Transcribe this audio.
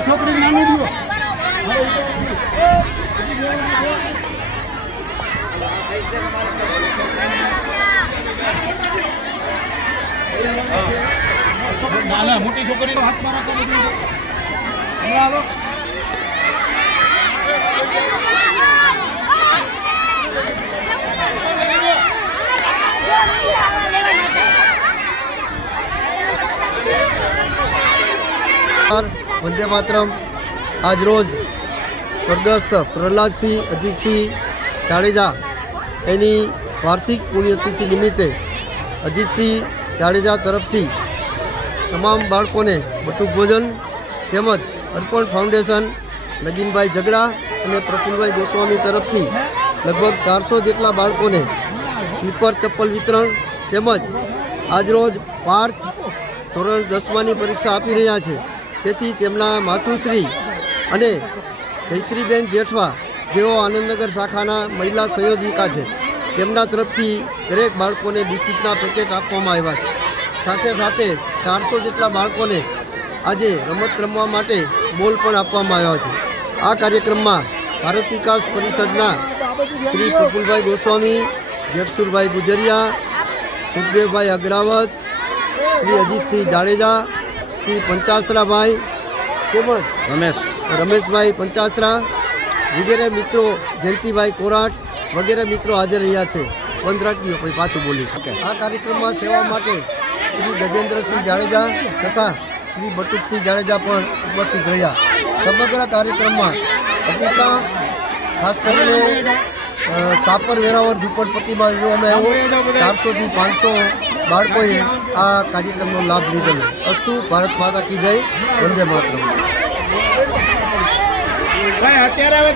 छोकरी नानू दियो नाना मोटी छोकरी हाथ मारा कर वंदे मातरम आज रोज स्वर्गस्थ प्रहलाद सिंह अजीत सिंह जाडेजा एनी वार्षिक पुण्यतिथि निमित्ते अजीत सिंह जाडेजा तरफथी तमाम बाळकोने बटुक भोजन તેમજ अर्पण फाउंडेशन नगीनभाई झगड़ा और प्रफुल्लभाई गोस्वामी तरफथी लगभग 400 जेटला बाळकोने स्लीपर चप्पल वितरण તેમજ आज रोज पार्थ ધોરણ 10માની परीक्षा आपी रह्या छे તેથી તેમના માતુશ્રી અને જયશ્રીબેન જેઠવા જેઓ આનંદનગર શાખાના મહિલા સંયોજિકા છે તેમના તરફથી દરેક બાળકોને બિસ્કિટના પેકેટ આપવામાં આવ્યા છે। સાથે સાથે 400 જેટલા બાળકોને આજે રમત રમવા માટે બોલ પણ આપવામાં આવ્યા છે। આ કાર્યક્રમમાં ભારત વિકાસ પરિષદના શ્રી પ્રફુલ્લભાઈ ગોસ્વામી, જેઠસુરભાઈ ગુજરિયા, સુખદેવભાઈ અગ્રાવત, श्री अजीत सिंह जाडेजा, श्री पंचासरा भाई તેમજ रमेश भाई पंचासरा वगैरह मित्रों, जयंती भाई कोराट वगैरह मित्रों हाजर रह्या छे। बंद राखियो પછી પાછું બોલીશ। આ કાર્યક્રમમાં સેવા માટે શ્રી ગજેન્દ્રસિંહ જાડેજા તથા શ્રી બટુકસિંહ જાડેજા પણ ઉપસ્થિત રહ્યા। સમગ્ર કાર્યક્રમમાં અધિકા ખાસ કરીને સાપર વેરાવળ ઝુંપડપટ્ટીમાં જોવામાં આવ્યો 400 થી 500 બાળકોએ આ કાર્યક્રમનો લાભ લીધેલો। અસ્તુ ભારત માતા કી જય, વંદે માતરમ। અત્યારે હવે